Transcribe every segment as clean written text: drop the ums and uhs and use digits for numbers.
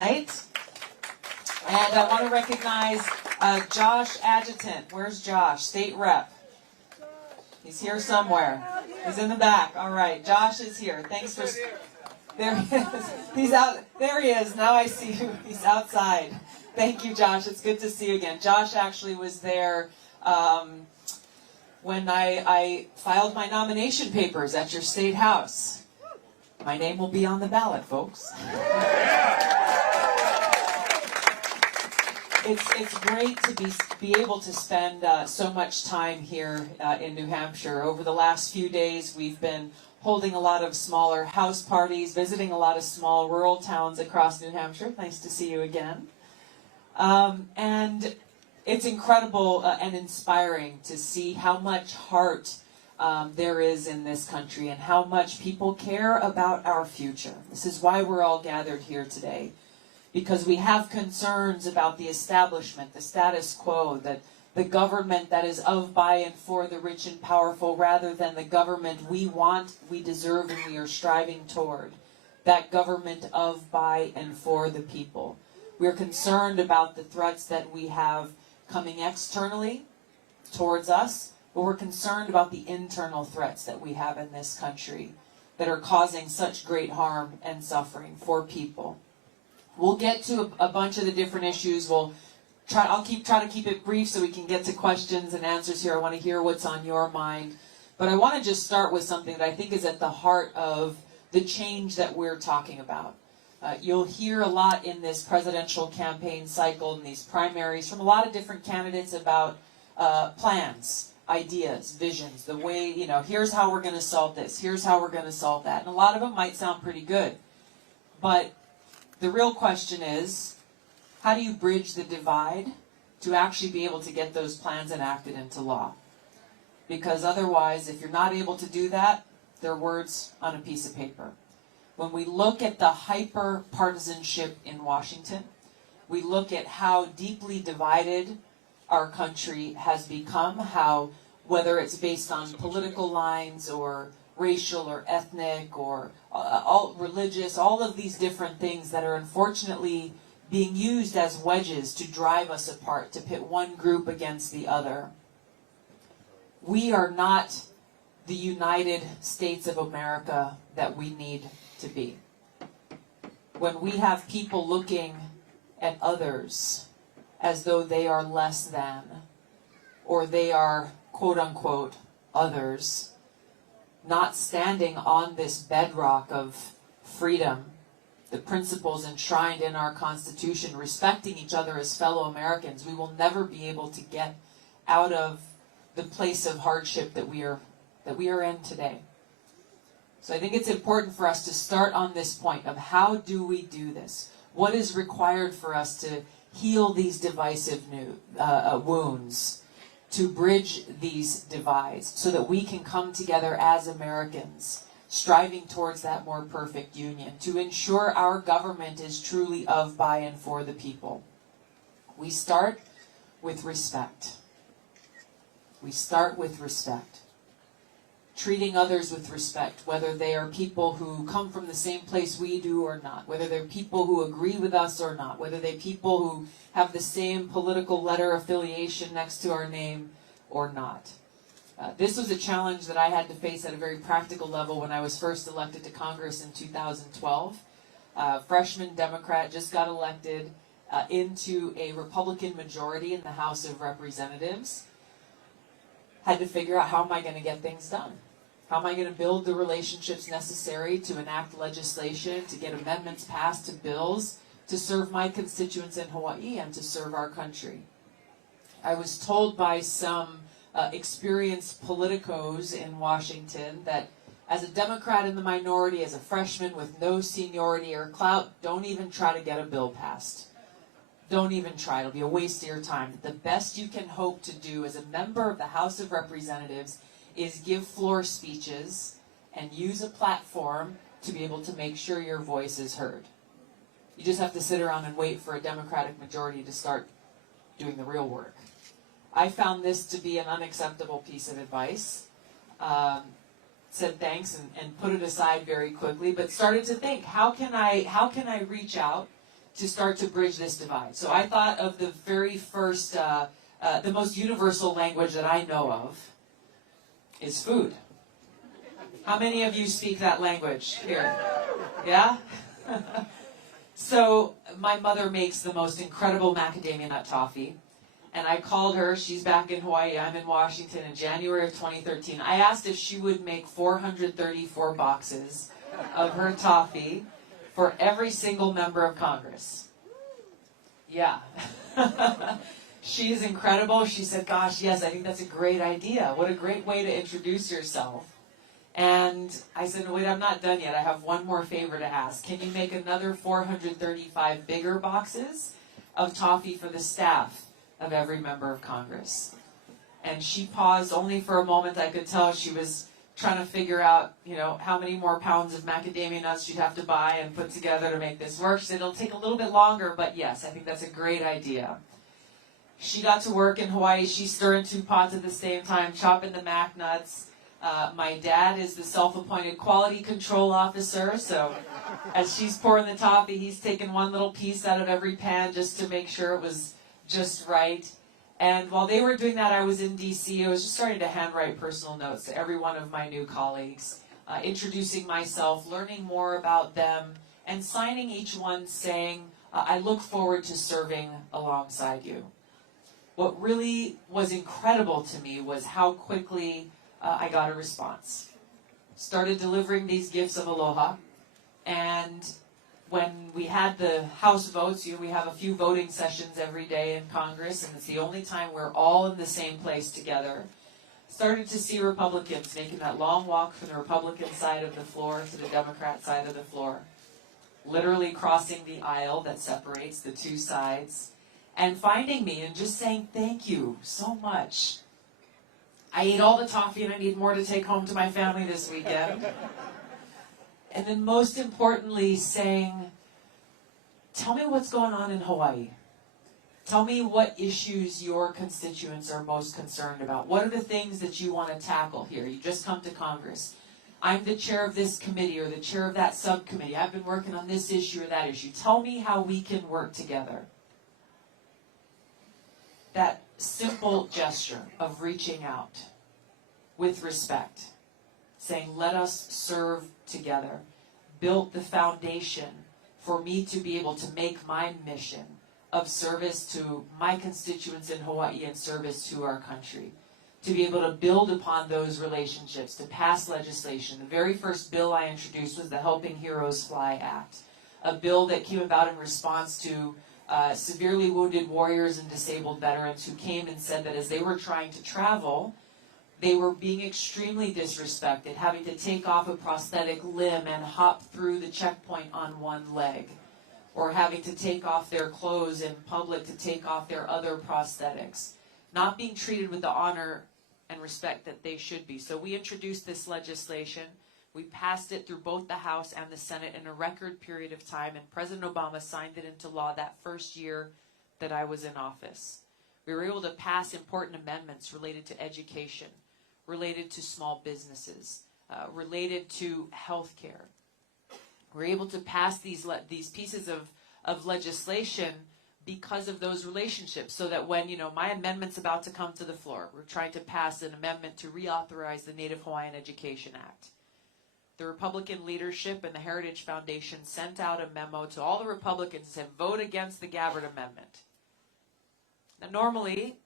Right. And I want to recognize Josh Adjutant. Where's Josh? State Rep. He's here somewhere. He's in the back. All right. Josh is here. Thanks for... There he is. He's out. There he is. Now I see you. He's outside. Thank you, Josh. It's good to see you again. Josh actually was there when I filed my nomination papers at your state house. My name will be on the ballot, folks. It's great to be able to spend so much time here in New Hampshire. Over the last few days, we've been holding a lot of smaller house parties, visiting a lot of small rural towns across New Hampshire. Nice to see you again. And it's incredible and inspiring to see how much heart there is in this country and how much people care about our future. This is why we're all gathered here today. Because we have concerns about the establishment, the status quo, that the government that is of, by, and for the rich and powerful, rather than the government we want, we deserve, and we are striving toward. That government of, by, and for the people. We're concerned about the threats that we have coming externally towards us, but we're concerned about the internal threats that we have in this country that are causing such great harm and suffering for people. We'll get to a bunch of the different issues. I'll try to keep it brief so we can get to questions and answers here. I want to hear what's on your mind. But I want to just start with something that I think is at the heart of the change that we're talking about. You'll hear a lot in this presidential campaign cycle and these primaries from a lot of different candidates about plans, ideas, visions, the way, here's how we're going to solve this, here's how we're going to solve that. And a lot of them might sound pretty good. But the real question is, how do you bridge the divide to actually be able to get those plans enacted into law? Because otherwise, if you're not able to do that, they're words on a piece of paper. When we look at the hyper-partisanship in Washington, we look at how deeply divided our country has become, how, whether it's based on political lines or racial or ethnic or all religious, all of these different things that are unfortunately being used as wedges to drive us apart, to pit one group against the other. We are not the United States of America that we need to be. When we have people looking at others as though they are less than, or they are quote-unquote others, not standing on this bedrock of freedom, the principles enshrined in our Constitution, respecting each other as fellow Americans, we will never be able to get out of the place of hardship that we are in today. So I think it's important for us to start on this point of how do we do this? What is required for us to heal these divisive wounds? To bridge these divides so that we can come together as Americans, striving towards that more perfect union, to ensure our government is truly of, by, and for the people. We start with respect. We start with respect. Treating others with respect, whether they are people who come from the same place we do or not, whether they're people who agree with us or not, whether they're people who have the same political letter affiliation next to our name or not. This was a challenge that I had to face at a very practical level when I was first elected to Congress in 2012. Freshman Democrat, just got elected into a Republican majority in the House of Representatives. Had to figure out, how am I going to get things done? How am I going to build the relationships necessary to enact legislation, to get amendments passed to bills, to serve my constituents in Hawaii and to serve our country? I was told by some experienced politicos in Washington that as a Democrat in the minority, as a freshman with no seniority or clout, don't even try to get a bill passed. Don't even try. It'll be a waste of your time. The best you can hope to do as a member of the House of Representatives is give floor speeches and use a platform to be able to make sure your voice is heard. You just have to sit around and wait for a Democratic majority to start doing the real work. I found this to be an unacceptable piece of advice. Said thanks and put it aside very quickly, but started to think, how can I reach out to start to bridge this divide. So I thought of the very first, the most universal language that I know of is food. How many of you speak that language here? Yeah? So my mother makes the most incredible macadamia nut toffee. And I called her, she's back in Hawaii, I'm in Washington, in January of 2013. I asked if she would make 434 boxes of her toffee for every single member of Congress. Yeah. She is incredible. She said, gosh, yes, I think that's a great idea. What a great way to introduce yourself. And I said, no, wait, I'm not done yet. I have one more favor to ask. Can you make another 435 bigger boxes of toffee for the staff of every member of Congress? And she paused only for a moment. I could tell she was trying to figure out, how many more pounds of macadamia nuts she'd have to buy and put together to make this work. She said, it'll take a little bit longer, but yes, I think that's a great idea. She got to work in Hawaii. She's stirring 2 pots at the same time, chopping the mac nuts. My dad is the self-appointed quality control officer, so as she's pouring the toffee, he's taking one little piece out of every pan just to make sure it was just right. And while they were doing that, I was in D.C. I was just starting to handwrite personal notes to every one of my new colleagues, introducing myself, learning more about them, and signing each one saying, I look forward to serving alongside you. What really was incredible to me was how quickly I got a response. Started delivering these gifts of aloha, and when we had the House votes, we have a few voting sessions every day in Congress, and it's the only time we're all in the same place together. Started to see Republicans making that long walk from the Republican side of the floor to the Democrat side of the floor, literally crossing the aisle that separates the two sides, and finding me and just saying thank you so much. I ate all the toffee and I need more to take home to my family this weekend. And then most importantly saying, tell me what's going on in Hawaii. Tell me what issues your constituents are most concerned about. What are the things that you want to tackle here? You just come to Congress. I'm the chair of this committee or the chair of that subcommittee. I've been working on this issue or that issue. Tell me how we can work together. That simple gesture of reaching out with respect, saying, let us serve together, built the foundation for me to be able to make my mission of service to my constituents in Hawaii and service to our country, to be able to build upon those relationships, to pass legislation. The very first bill I introduced was the Helping Heroes Fly Act, a bill that came about in response to severely wounded warriors and disabled veterans who came and said that as they were trying to travel, they were being extremely disrespected, having to take off a prosthetic limb and hop through the checkpoint on one leg, or having to take off their clothes in public to take off their other prosthetics, not being treated with the honor and respect that they should be. So we introduced this legislation. We passed it through both the House and the Senate in a record period of time, and President Obama signed it into law that first year that I was in office. We were able to pass important amendments related to education, related to small businesses, related to health care. We're able to pass these pieces of legislation because of those relationships, so that when, my amendment's about to come to the floor, we're trying to pass an amendment to reauthorize the Native Hawaiian Education Act. The Republican leadership and the Heritage Foundation sent out a memo to all the Republicans and said, vote against the Gabbard Amendment. Now, normally,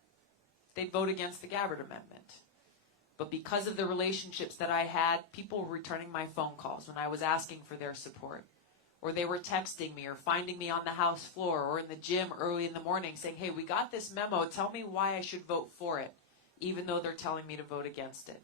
they'd vote against the Gabbard Amendment. But because of the relationships that I had, people were returning my phone calls when I was asking for their support. Or they were texting me or finding me on the House floor or in the gym early in the morning saying, hey, we got this memo. Tell me why I should vote for it, even though they're telling me to vote against it.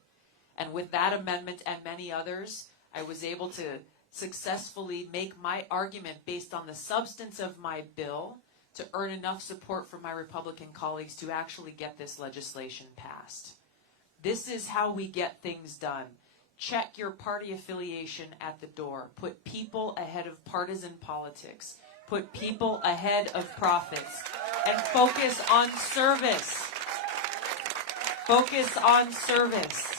And with that amendment and many others, I was able to successfully make my argument based on the substance of my bill to earn enough support from my Republican colleagues to actually get this legislation passed. This is how we get things done. Check your party affiliation at the door. Put people ahead of partisan politics. Put people ahead of profits. And focus on service. Focus on service.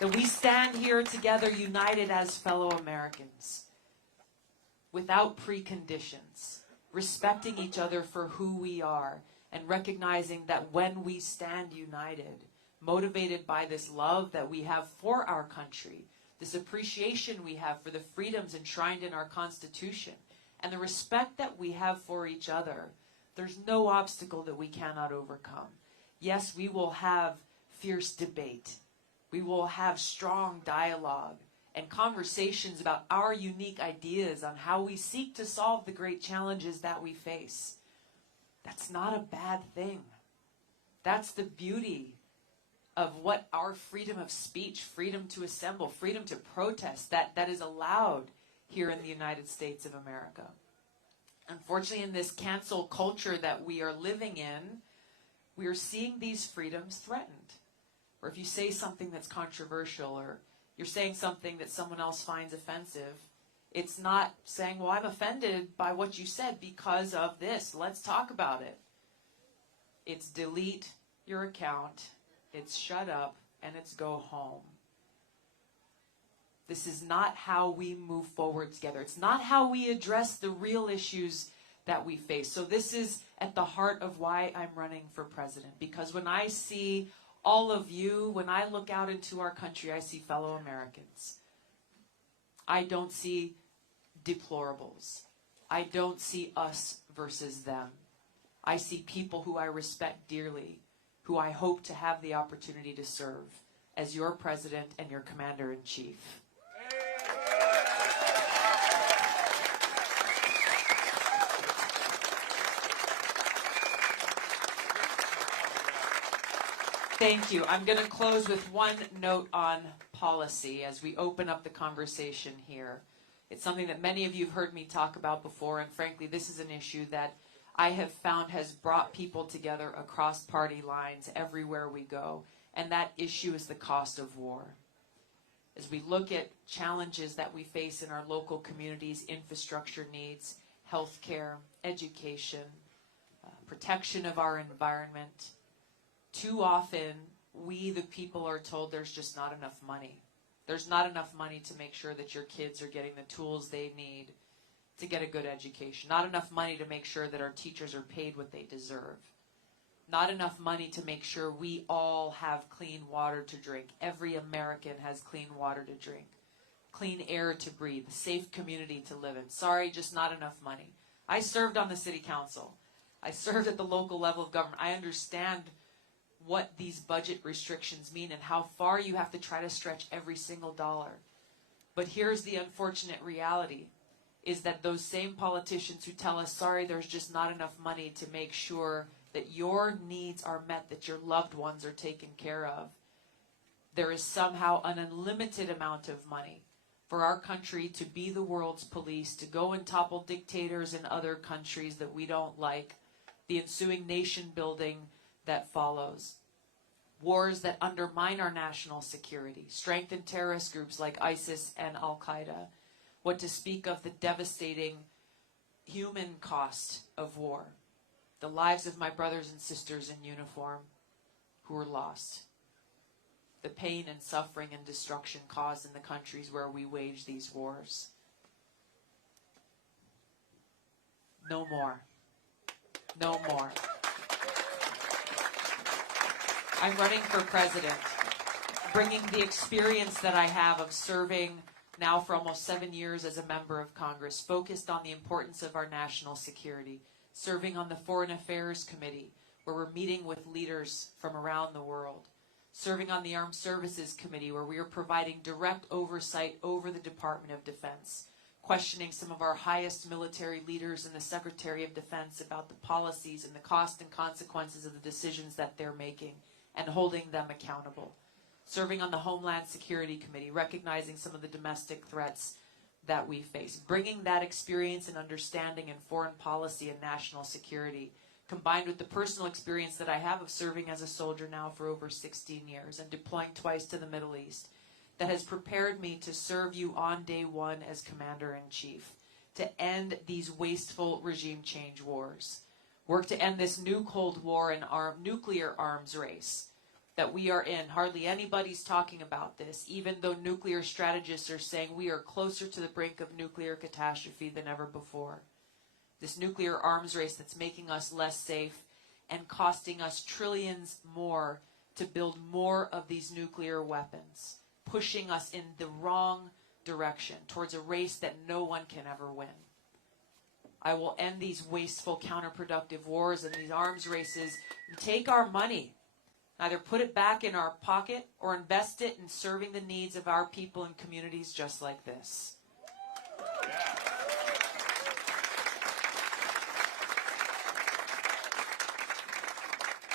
That we stand here together united as fellow Americans, without preconditions, respecting each other for who we are, and recognizing that when we stand united, motivated by this love that we have for our country, this appreciation we have for the freedoms enshrined in our Constitution, and the respect that we have for each other, there's no obstacle that we cannot overcome. Yes, we will have fierce debate. We will have strong dialogue and conversations about our unique ideas on how we seek to solve the great challenges that we face. That's not a bad thing. That's the beauty of what our freedom of speech, freedom to assemble, freedom to protest, that is allowed here in the United States of America. Unfortunately, in this cancel culture that we are living in, we are seeing these freedoms threatened. Or if you say something that's controversial, or you're saying something that someone else finds offensive, it's not saying, well, I'm offended by what you said because of this. Let's talk about it. It's delete your account, it's shut up, and it's go home. This is not how we move forward together. It's not how we address the real issues that we face. So this is at the heart of why I'm running for president. Because when I see all of you, when I look out into our country, I see fellow Americans. I don't see deplorables. I don't see us versus them. I see people who I respect dearly, who I hope to have the opportunity to serve as your president and your commander-in-chief. Thank you. I'm going to close with one note on policy as we open up the conversation here. It's something that many of you have heard me talk about before, and frankly, this is an issue that I have found has brought people together across party lines everywhere we go, and that issue is the cost of war. As we look at challenges that we face in our local communities, infrastructure needs, healthcare, education, protection of our environment, too often, we, the people, are told there's just not enough money. There's not enough money to make sure that your kids are getting the tools they need to get a good education. Not enough money to make sure that our teachers are paid what they deserve. Not enough money to make sure we all have clean water to drink. Every American has clean water to drink. Clean air to breathe. A safe community to live in. Sorry, just not enough money. I served on the city council. I served at the local level of government. I understand what these budget restrictions mean and how far you have to try to stretch every single dollar. But here's the unfortunate reality, is that those same politicians who tell us, sorry, there's just not enough money to make sure that your needs are met, that your loved ones are taken care of, there is somehow an unlimited amount of money for our country to be the world's police, to go and topple dictators in other countries that we don't like, the ensuing nation building that follows, wars that undermine our national security, strengthen terrorist groups like ISIS and Al-Qaeda, what to speak of the devastating human cost of war, the lives of my brothers and sisters in uniform who were lost, the pain and suffering and destruction caused in the countries where we wage these wars. No more. No more. I'm running for president, bringing the experience that I have of serving now for almost 7 years as a member of Congress, focused on the importance of our national security, serving on the Foreign Affairs Committee, where we're meeting with leaders from around the world, serving on the Armed Services Committee, where we are providing direct oversight over the Department of Defense, questioning some of our highest military leaders and the Secretary of Defense about the policies and the cost and consequences of the decisions that they're making, and holding them accountable. Serving on the Homeland Security Committee, recognizing some of the domestic threats that we face. Bringing that experience and understanding in foreign policy and national security, combined with the personal experience that I have of serving as a soldier now for over 16 years and deploying twice to the Middle East, that has prepared me to serve you on day one as Commander-in-Chief, to end these wasteful regime change wars. Work to end this new Cold War and nuclear arms race that we are in. Hardly anybody's talking about this, even though nuclear strategists are saying we are closer to the brink of nuclear catastrophe than ever before. this nuclear arms race that's making us less safe and costing us trillions more to build more of these nuclear weapons, pushing us in the wrong direction towards a race that no one can ever win. I will end these wasteful, counterproductive wars and these arms races and take our money, either put it back in our pocket or invest it in serving the needs of our people and communities just like this.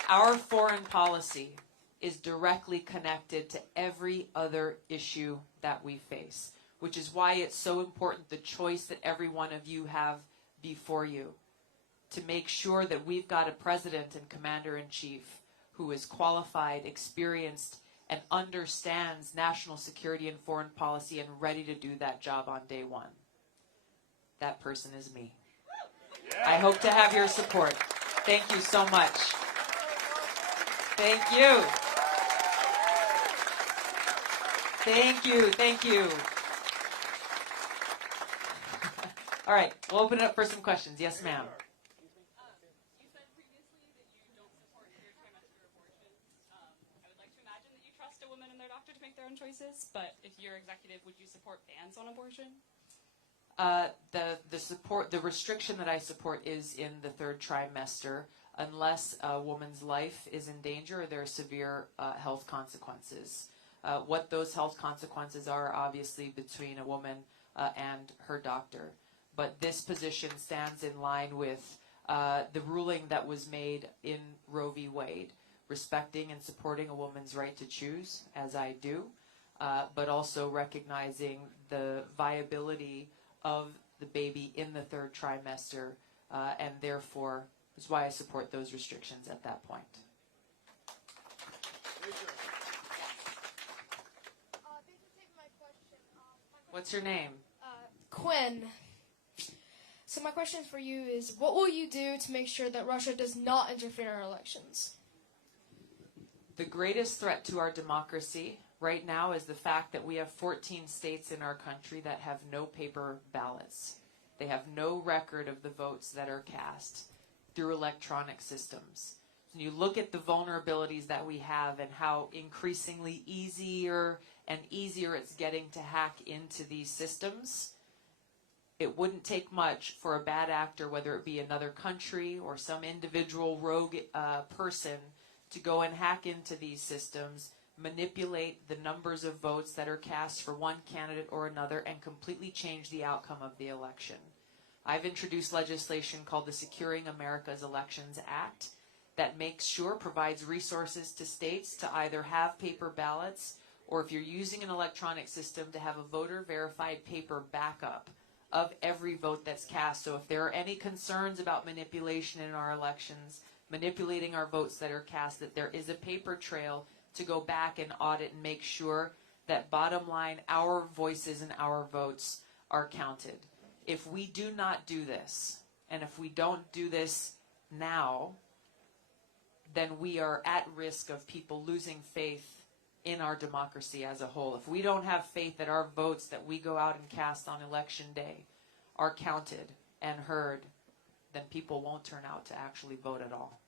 Our foreign policy is directly connected to every other issue that we face, which is why it's so important the choice that every one of you have before you to make sure that we've got a president and commander-in-chief who is qualified, experienced, and understands national security and foreign policy and ready to do that job on day one. That person is me. I hope to have your support. Thank you so much. Thank you. Thank you. Thank you. All right, we'll open it up for some questions. Yes, ma'am. You said previously that you don't support third trimester abortions. I would like to imagine that you trust a woman and their doctor to make their own choices, but if you're executive, would you support bans on abortion? The restriction that I support is in the third trimester, unless a woman's life is in danger or there are severe health consequences. What those health consequences are obviously between a woman and her doctor. But this position stands in line with the ruling that was made in Roe v. Wade, respecting and supporting a woman's right to choose, as I do, but also recognizing the viability of the baby in the third trimester, and therefore is why I support those restrictions at that point. Thank you for taking my question. What's your name? Quinn. So my question for you is, what will you do to make sure that Russia does not interfere in our elections? The greatest threat to our democracy right now is the fact that we have 14 states in our country that have no paper ballots. They have no record of the votes that are cast through electronic systems. When you look at the vulnerabilities that we have and how increasingly easier and easier it's getting to hack into these systems, it wouldn't take much for a bad actor, whether it be another country or some individual rogue person, to go and hack into these systems, manipulate the numbers of votes that are cast for one candidate or another, and completely change the outcome of the election. I've introduced legislation called the Securing America's Elections Act that makes sure, provides resources to states to either have paper ballots, or if you're using an electronic system, to have a voter-verified paper backup of every vote that's cast. So if there are any concerns about manipulation in our elections, manipulating our votes that are cast, that there is a paper trail to go back and audit and make sure that, bottom line, our voices and our votes are counted. If we do not do this, and if we don't do this now, then we are at risk of people losing faith in our democracy as a whole. If we don't have faith that our votes that we go out and cast on election day are counted and heard, then people won't turn out to actually vote at all.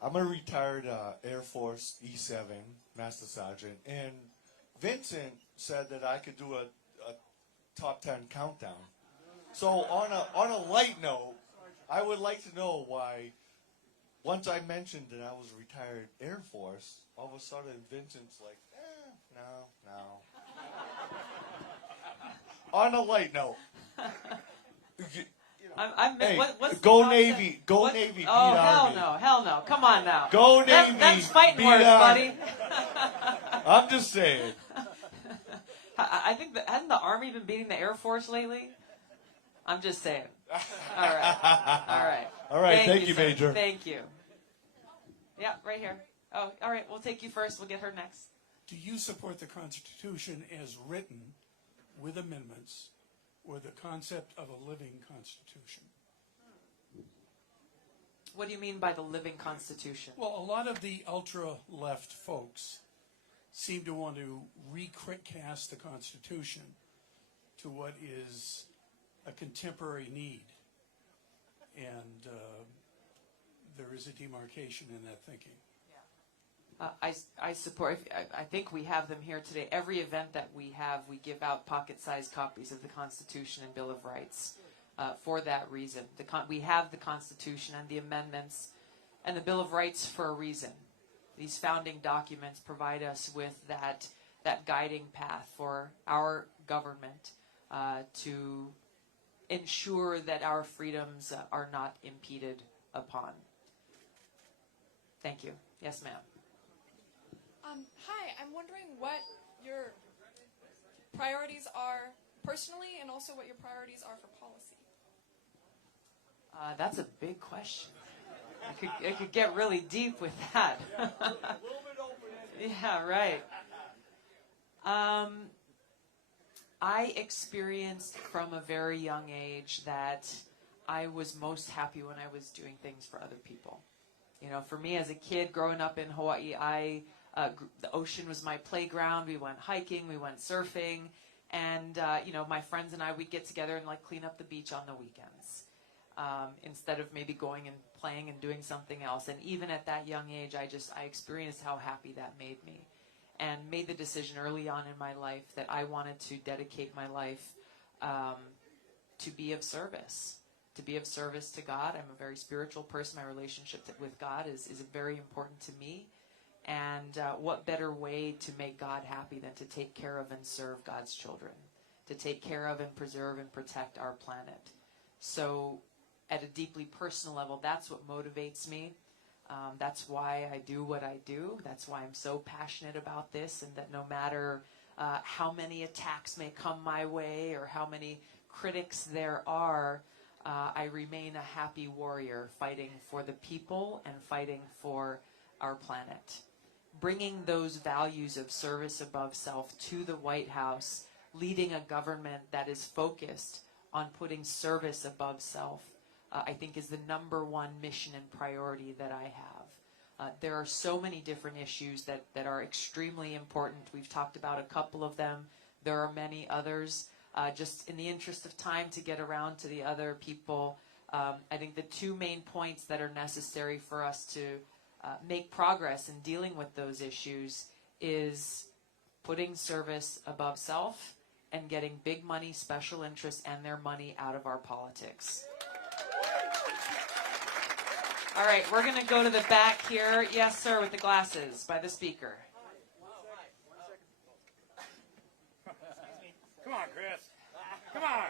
I'm a retired Air Force E7 Master Sergeant, and Vincent said that I could do a top 10 countdown. So on a light note, I would like to know why, once I mentioned that I was a retired Air Force, all of a sudden Vincent's like, no. On a light note. Go Navy, beat Army. Hell no. Come on now. Go Navy, that's fighting beat words, Army. buddy. I'm just saying. I think that, hasn't the Army been beating the Air Force lately? I'm just saying. All right. Thank you, Major. Thank you. Yeah, right here. Oh, all right. We'll take you first. We'll get her next. Do you support the Constitution as written with amendments, or the concept of a living Constitution? What do you mean by the living Constitution? Well, a lot of the ultra-left folks seem to want to recast the Constitution to what is a contemporary need. And there is a demarcation in that thinking. I support, I think we have them here today. Every event that we have, we give out pocket-sized copies of the Constitution and Bill of Rights for that reason. We have the Constitution and the amendments and the Bill of Rights for a reason. These founding documents provide us with that guiding path for our government to ensure that our freedoms are not impeded upon. Thank you. Yes, ma'am. Hi, I'm wondering what your priorities are personally and also what your priorities are for policy. That's a big question. I could get really deep with that. Yeah, right. I experienced from a very young age that I was most happy when I was doing things for other people. You know, for me as a kid growing up in Hawaii, the ocean was my playground. We went hiking, we went surfing, and you know, my friends and I, we'd get together and like clean up the beach on the weekends instead of maybe going and playing and doing something else. And even at that young age, I experienced how happy that made me, and made the decision early on in my life that I wanted to dedicate my life to be of service. To be of service to God. I'm a very spiritual person. My relationship with God is very important to me. And what better way to make God happy than to take care of and serve God's children, to take care of and preserve and protect our planet. So at a deeply personal level, that's what motivates me. That's why I do what I do. That's why I'm so passionate about this, and that no matter how many attacks may come my way or how many critics there are, I remain a happy warrior fighting for the people and fighting for our planet. Bringing those values of service above self to the White House, leading a government that is focused on putting service above self, I think is the number one mission and priority that I have. There are so many different issues that are extremely important. We've talked about a couple of them. There are many others. Just in the interest of time to get around to the other people, I think the two main points that are necessary for us to make progress in dealing with those issues is putting service above self and getting big money, special interests, and their money out of our politics. All right, we're going to go to the back here. Yes, sir, with the glasses, by the speaker. Come on, Chris. Come on.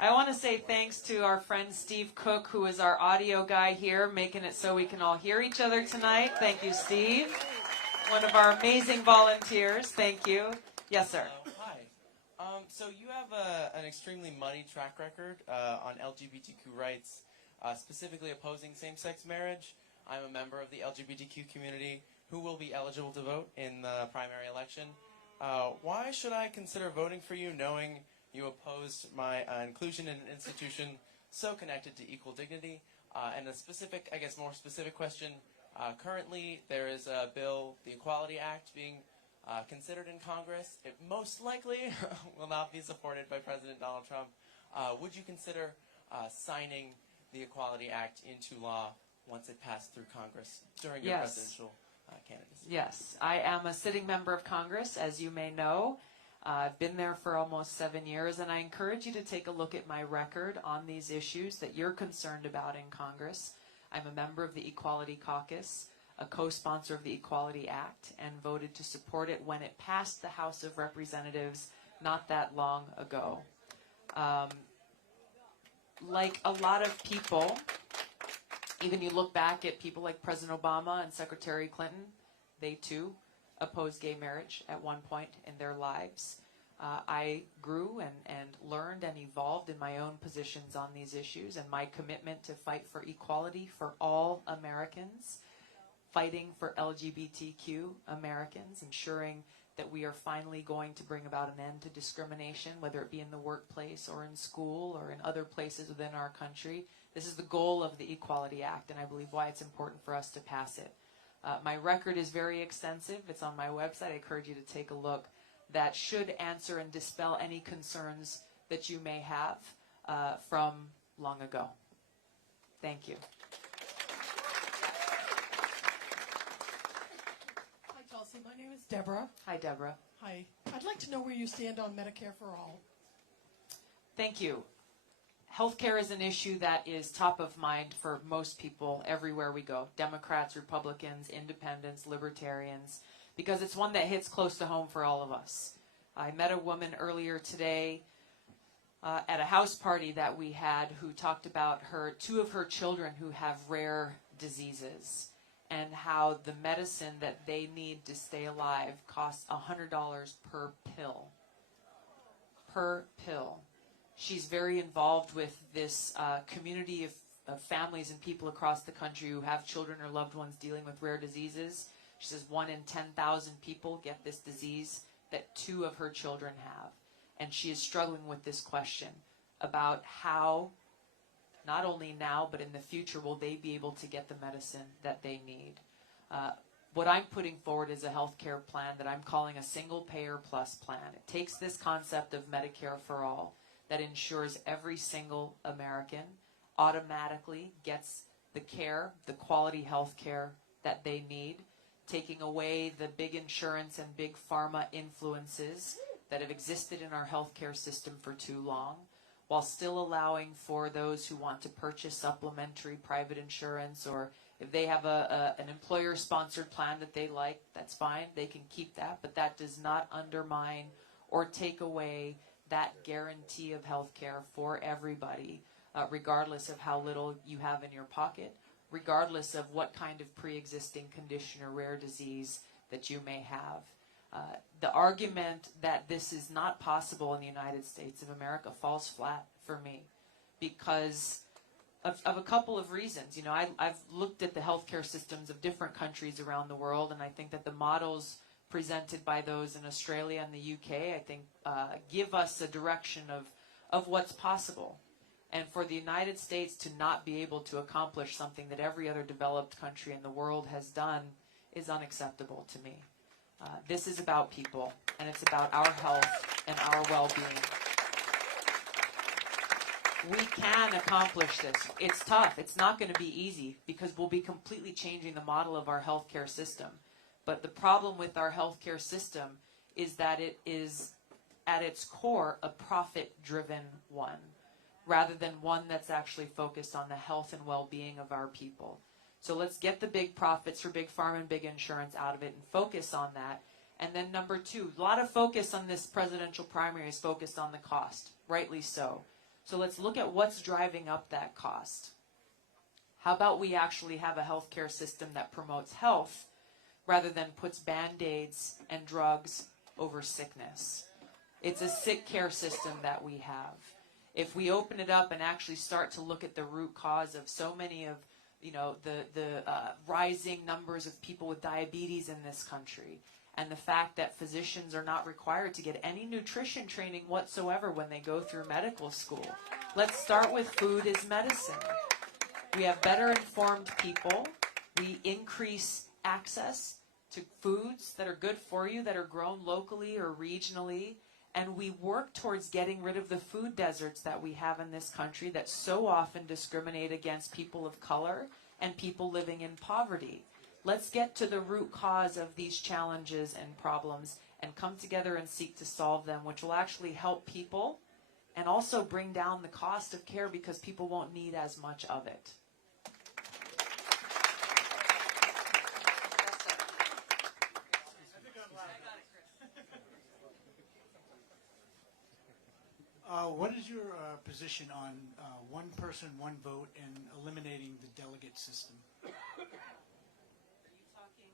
I want to say thanks to our friend Steve Cook, who is our audio guy here, making it so we can all hear each other tonight. Thank you, Steve. One of our amazing volunteers. Thank you. Yes, sir. Hi. So you have an extremely muddy track record on LGBTQ rights, specifically opposing same-sex marriage. I'm a member of the LGBTQ community who will be eligible to vote in the primary election. Why should I consider voting for you knowing you opposed my inclusion in an institution so connected to equal dignity? And a specific, I guess more specific question, currently there is a bill, the Equality Act, being considered in Congress. It most likely will not be supported by President Donald Trump. Would you consider signing the Equality Act into law once it passed through Congress during your presidential candidacy? Yes, I am a sitting member of Congress, as you may know. I've been there for almost 7 years, and I encourage you to take a look at my record on these issues that you're concerned about in Congress. I'm a member of the Equality Caucus, a co-sponsor of the Equality Act, and voted to support it when it passed the House of Representatives not that long ago. Like a lot of people, even you look back at people like President Obama and Secretary Clinton, they too opposed gay marriage at one point in their lives. I grew and learned and evolved in my own positions on these issues, and my commitment to fight for equality for all Americans, fighting for LGBTQ Americans, ensuring that we are finally going to bring about an end to discrimination, whether it be in the workplace or in school or in other places within our country. This is the goal of the Equality Act, and I believe why it's important for us to pass it. My record is very extensive. It's on my website. I encourage you to take a look. That should answer and dispel any concerns that you may have from long ago. Thank you. Hi, Tulsi. My name is Deborah. Hi, Deborah. Hi. I'd like to know where you stand on Medicare for All. Thank you. Healthcare is an issue that is top of mind for most people everywhere we go. Democrats, Republicans, independents, libertarians, because it's one that hits close to home for all of us. I met a woman earlier today at a house party that we had who talked about two of her children who have rare diseases and how the medicine that they need to stay alive costs $100 per pill. Per pill. She's very involved with this community of families and people across the country who have children or loved ones dealing with rare diseases. She says 1 in 10,000 people get this disease that 2 of her children have. And she is struggling with this question about how, not only now, but in the future, will they be able to get the medicine that they need. What I'm putting forward is a health care plan that I'm calling a single payer plus plan. It takes this concept of Medicare for All that ensures every single American automatically gets the care, the quality health care that they need, taking away the big insurance and big pharma influences that have existed in our healthcare system for too long, while still allowing for those who want to purchase supplementary private insurance, or if they have an employer-sponsored plan that they like, that's fine, they can keep that, but that does not undermine or take away that guarantee of health care for everybody, regardless of how little you have in your pocket, regardless of what kind of pre-existing condition or rare disease that you may have. The argument that this is not possible in the United States of America falls flat for me because of a couple of reasons. You know, I've looked at the healthcare systems of different countries around the world, and I think that the models presented by those in Australia and the UK, I think, give us a direction of what's possible. And for the United States to not be able to accomplish something that every other developed country in the world has done is unacceptable to me. This is about people, and it's about our health and our well-being. We can accomplish this. It's tough. It's not going to be easy because we'll be completely changing the model of our healthcare system. But the problem with our healthcare system is that it is, at its core, a profit-driven one, rather than one that's actually focused on the health and well-being of our people. So let's get the big profits for big pharma and big insurance out of it and focus on that. And then number 2, a lot of focus on this presidential primary is focused on the cost, rightly so. So let's look at what's driving up that cost. How about we actually have a healthcare system that promotes health rather than puts Band-Aids and drugs over sickness? It's a sick care system that we have. If we open it up and actually start to look at the root cause of so many of the rising numbers of people with diabetes in this country, and the fact that physicians are not required to get any nutrition training whatsoever when they go through medical school. Let's start with food as medicine. We have better informed people. We increase access to foods that are good for you, that are grown locally or regionally, and we work towards getting rid of the food deserts that we have in this country that so often discriminate against people of color and people living in poverty. Let's get to the root cause of these challenges and problems and come together and seek to solve them, which will actually help people and also bring down the cost of care because people won't need as much of it. What is your position on one person, one vote, and eliminating the delegate system? Are you talking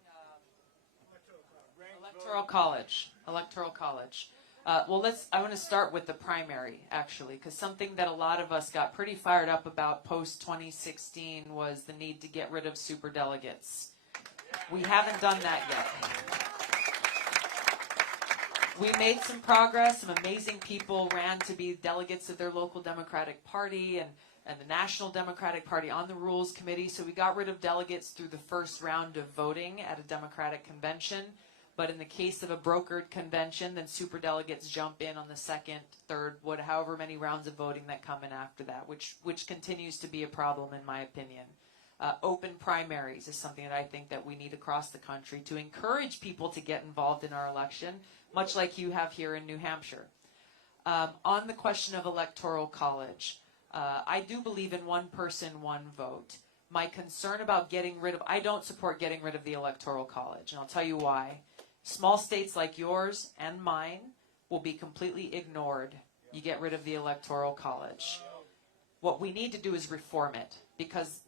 Electoral College? Electoral College. Well, I want to start with the primary, actually, because something that a lot of us got pretty fired up about post-2016 was the need to get rid of superdelegates. We haven't done that yet. We made some progress. Some amazing people ran to be delegates of their local Democratic Party, and and the National Democratic Party on the Rules Committee. So we got rid of delegates through the first round of voting at a Democratic convention. But in the case of a brokered convention, then superdelegates jump in on the second, third, however many rounds of voting that come in after that, which continues to be a problem in my opinion. Open primaries is something that I think that we need across the country to encourage people to get involved in our election, much like you have here in New Hampshire. On the question of electoral college, I do believe in one person, one vote. My concern about I don't support getting rid of the electoral college, and I'll tell you why. Small states like yours and mine will be completely ignored. You get rid of the electoral college. What we need to do is reform it, because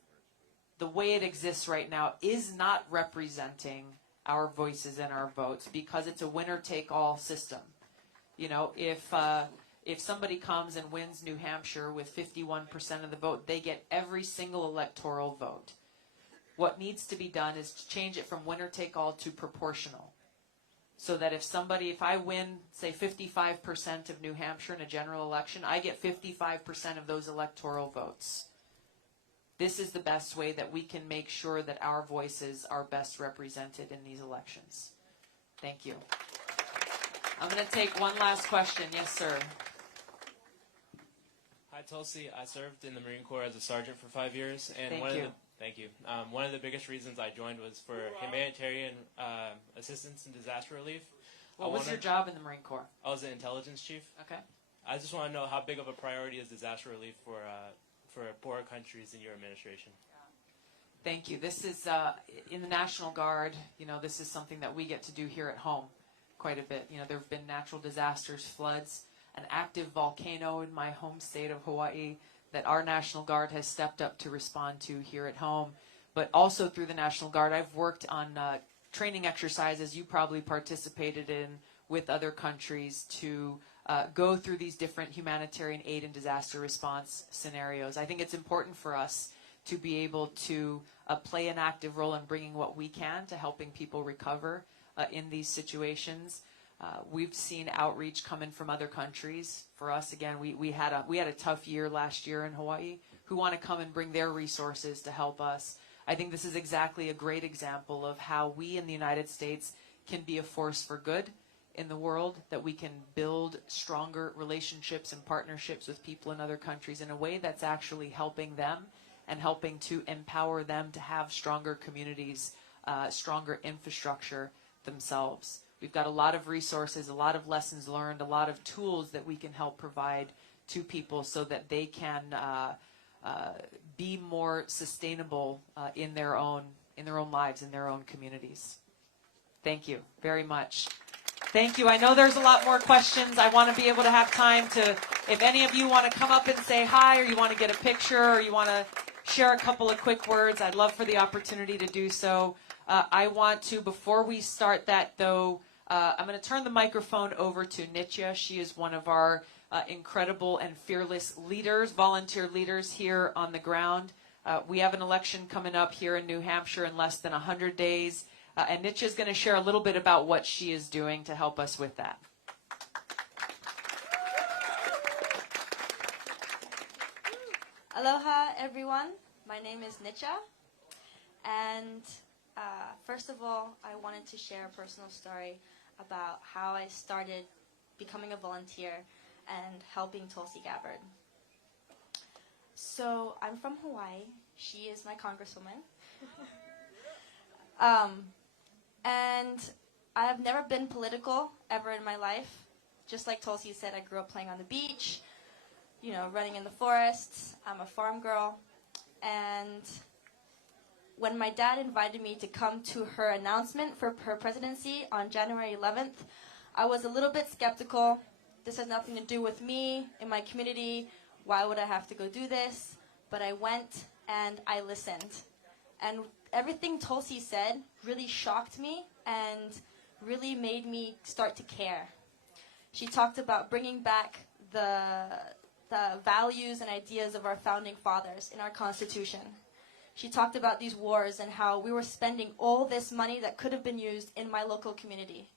the way it exists right now is not representing our voices and our votes, because it's a winner-take-all system. You know, if somebody comes and wins New Hampshire with 51% of the vote, they get every single electoral vote. What needs to be done is to change it from winner-take-all to proportional. So that if I win, say 55% of New Hampshire in a general election, I get 55% of those electoral votes. This is the best way that we can make sure that our voices are best represented in these elections. Thank you. I'm going to take one last question. Yes, sir. Hi, Tulsi. I served in the Marine Corps as a sergeant for 5 years, and Thank you. One of the biggest reasons I joined was for humanitarian assistance and disaster relief. What was your job in the Marine Corps? I was an intelligence chief. Okay. I just want to know how big of a priority is disaster relief for poorer countries in your administration? Thank you. This is in the National Guard. You know, this is something that we get to do here at home quite a bit. You know, there have been natural disasters, floods, an active volcano in my home state of Hawaii that our National Guard has stepped up to respond to here at home. But also through the National Guard, I've worked on training exercises you probably participated in with other countries to go through these different humanitarian aid and disaster response scenarios. I think it's important for us to be able to play an active role in bringing what we can to helping people recover in these situations. We've seen outreach come in from other countries. For us, again, we had a tough year last year in Hawaii, who want to come and bring their resources to help us. I think this is exactly a great example of how we in the United States can be a force for good in the world, that we can build stronger relationships and partnerships with people in other countries in a way that's actually helping them and helping to empower them to have stronger communities, stronger infrastructure themselves. We've got a lot of resources, a lot of lessons learned, a lot of tools that we can help provide to people so that they can be more sustainable in their own lives, in their own communities. Thank you very much. Thank you. I know there's a lot more questions. I want to be able to have time to, if any of you want to come up and say hi, or you want to get a picture, or you want to share a couple of quick words, I'd love for the opportunity to do so. I want to, before we start that though, I'm going to turn the microphone over to Nitya. She is one of our incredible and fearless leaders, volunteer leaders here on the ground. We have an election coming up here in New Hampshire in less than 100 days. And Nitya is going to share a little bit about what she is doing to help us with that. Aloha, everyone. My name is Nitya. And first of all, I wanted to share a personal story about how I started becoming a volunteer and helping Tulsi Gabbard. So I'm from Hawaii. She is my congresswoman. And I have never been political ever in my life. Just like Tulsi said, I grew up playing on the beach, you know, running in the forests. I'm a farm girl. And when my dad invited me to come to her announcement for her presidency on January 11th, I was a little bit skeptical. This has nothing to do with me in my community. Why would I have to go do this? But I went and I listened. And everything Tulsi said really shocked me and really made me start to care. She talked about bringing back the values and ideas of our founding fathers in our Constitution. She talked about these wars and how we were spending all this money that could have been used in my local community,